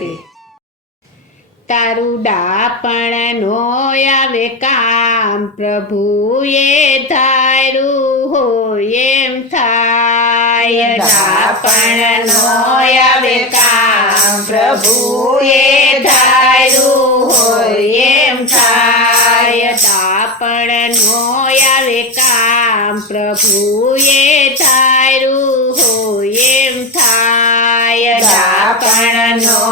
રાધે. તારું ડાપણ નો આવે કામ, પ્રભુએ ધાર્યું હોય એમ થાય. ડાપણ નો આવે કામ, પ્રભુએ ધાર્યું હોય એમ થાય. ડાપણ નો આવે કામ, પ્રભુએ ધાર્યું હોય એમ થાય. ડાપણ નો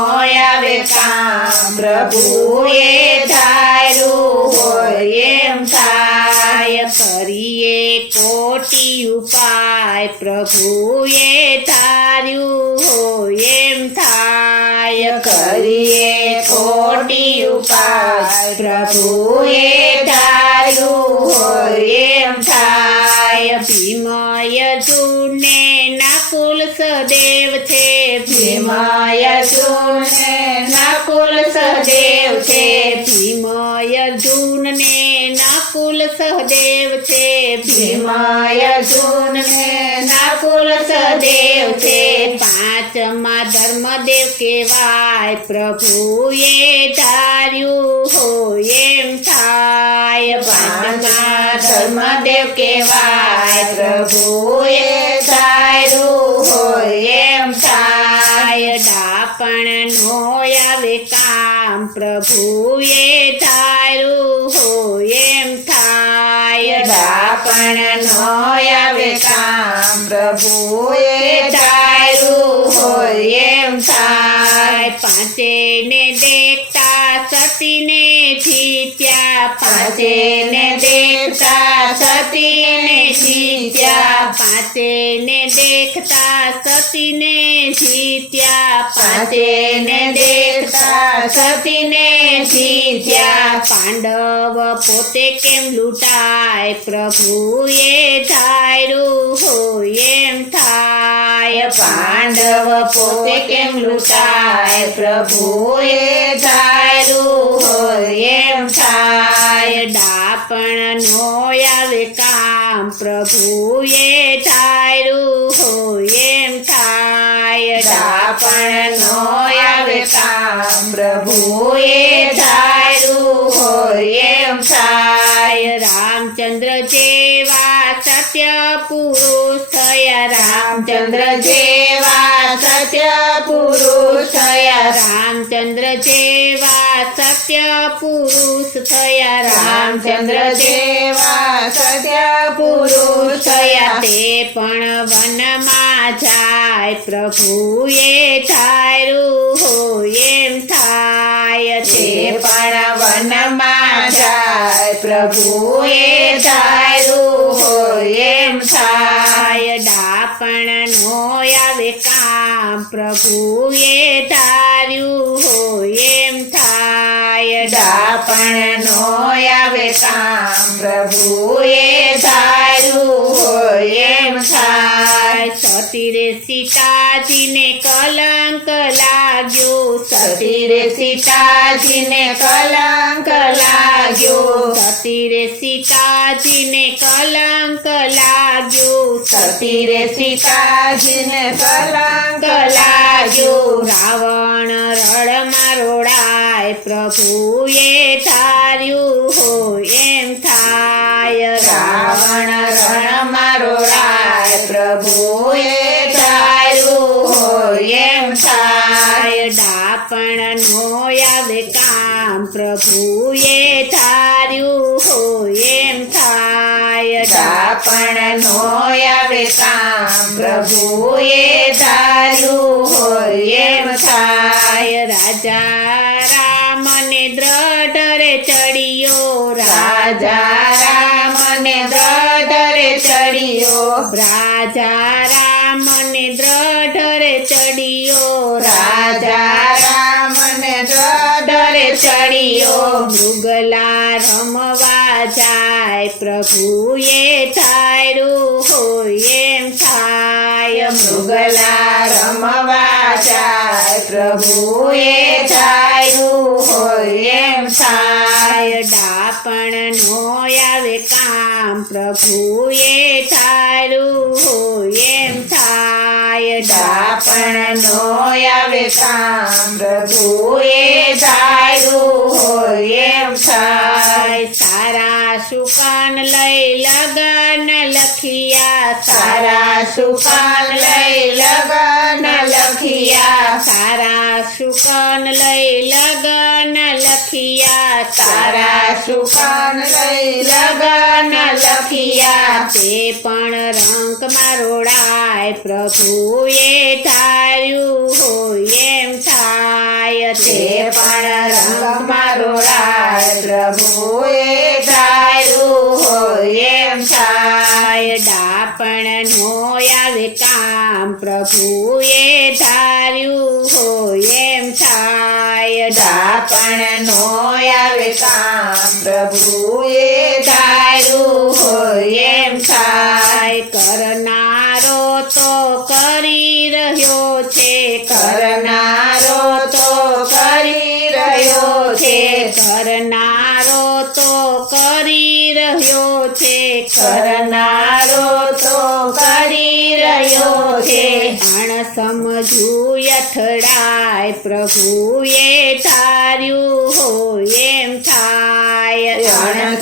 આવે કામ, પ્રભુએ ધાર્યું હોય એમ થાય. કરીએ કોટી ઉપાય, પ્રભુએ ધાર્યું હોય એમ થાય. કરીએ ખોટી ઉપાય, પ્રભુએ ધાર્યું હોય એમ થાય. ભીમય જુને નાકુલ સદેવ છે, ભીમય જુને નકુલ સદેવ છે, ભીમય જુનને નાકુલ સહદેવ છે, ભીમય જુને નકુલ સદેવ છે. પાંચમા ધર્મદેવ કહેવાય, પ્રભુએ ધાર્યું હોય એમ થાય. પાંચમા ધર્મદેવ કહેવાય, પ્રભુએ ધાર્યું હોય એમ થાય. ડાપણ નો આવે કામ, પ્રભુએ ધાર્યું હોય એમ થાય. ડાપણ નો આવે કામ, પ્રભુએ ધાર્યું હોય એમ થાય. પાંચે ને દેખતા સતીને જીત્યા, પાંચે ને દેખતા સતીને જીત્યા, પાંચે ને દેખતા સતીને જીત્યા, પાંચે ને દેખતા સતીને જીત્યા. પાંડવ પોતે કેમ લૂંટાય, પ્રભુએ ધાર્યું હોય એમ થાય. પાંડવ પોતે કેમ લૂંટાય, પ્રભુએ ધાર્યું હોય એમ થાય. ડાપણ નો આવે કામ, પ્રભુએ ધાર્યું હોય એમ થાય. ડાપણ નો આવે કામ, પ્રભુએ ધાર્યું હોય એમ થાય. રામચંદ્ર જેવા સત્ય પુરુષ થયા, રામચંદ્ર જેવા સત્ય પુરુષ થયા, રામચંદ્ર જેવા સત્ય પુરુષ થયા, રામચંદ્ર જેવા સત્ય પુરુષ થયા. તે પણ વનમાં જાય, પ્રભુએ ધાર્યું હોય એમ થાય. તે પણ વનમાં જાય, પ્રભુએ ધાર્યું હોય એમ થાય. ડાપણ નો આવે કામ, પ્રભુએ ધાર્યું હોય એમ થાય. ડાપણ નો આવે કામ, પ્રભુએ ધાર્યું હોય એમ થાય. સતી રે સીતાજીને કલંક લાગ્યો, સતી રે સીતાજીને કલંક લાગ્યો, સતી રે સીતાજીને કલંક લાગ્યો, સતી રે સીતાજીને કલંક લાગ્યો. રાવણ રડમાં રોડાય, પ્રભુએ ધાર્યું હોય એમ થાય. રાવણ રણમાં રોડાય, પ્રભુએ ધાર્યું હોય એમ થાય. ડાપણ નો આવે કામ, પ્રભુએ ધાર્યું હોય એમ થાય. ડાપણ નો આવે કામ, પ્રભુએ ધાર્યું હોય એમ થાય. રાજા રામને દ્રઢ રે ચડિયો, રાજા રામને દ્રઢ રે ચડિયો, રાજા રામને દ્રઢ રે ચડિયો, રાજા રામને દ્રઢ રે ચડિયો. મૃગલા રમવા જાય, પ્રભુએ ધાર્યું હોય એમ થાય. મૃગલા રમવા જાય, પ્રભુએ ધાર્યું હોય એમ થાય. ડાપણ નો આવે કામ, પ્રભુએ ધાર્યું હોય એમ થાય. ડાપણ પણ નો આવે કામ પ્રભુએ ધાર્યું હોય એમ થાય. સારા સુકાન લઈ લગન લખિયા સારા સુકાન લઈ લગન લખિયા સારા સુકાન લઈ લગન લખિયા સારા સુકાન લઈ લગન લખિયા તે પણ રંક રોડાય પ્રભુએ ધાર્યું હોય એમ થાય. તે પણ રંગમાં રોડાય પ્રભુએ ધાર્યું હોય એમ થાય. ડાપણ નો આવે કામ પ્રભુએ ધાર્યું હોય એમ થાય. ડાપણ નો આવે કામ પ્રભુએ ધાર્યું હોય એમ થાય. કરનારો તો કરી રહ્યો છે કરનારો તો કરી રહ્યો છે કરનારો તો કરી રહ્યો છે કરનારો તો કરી રહ્યો છે અણસમજુ અથડાય પ્રભુએ ધાર્યું હોય એમ થાય.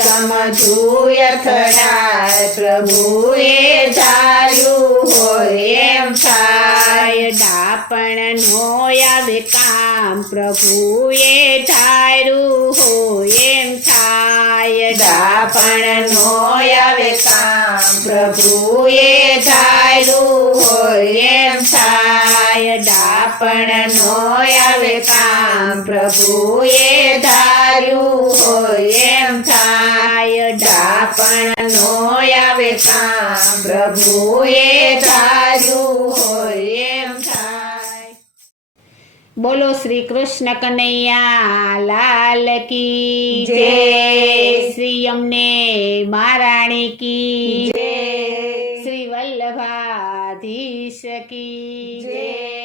સમજુ અથડાય પ્રભુએ ધાર્યું હોય એમ થાય. ડાપણ નો આવે કામ પ્રભુએ ધાર્યું હોય એમ થાય. ડાપણ નો આવે કામ પ્રભુએ ધાર્યું હોય એમ થાય. ડાપણ નો આવે કામ પ્રભુએ ધાર્યું હોય એમ થાય. ડાપણ નો આવે કામ પ્રભુએ ધાર્યું હોય એમ થાય. બોલો શ્રી કૃષ્ણ કનૈયા લાલ કી જય. શ્રી અમને મહારાણી કી જય. શ્રી વલ્લભાધીશ કી જય.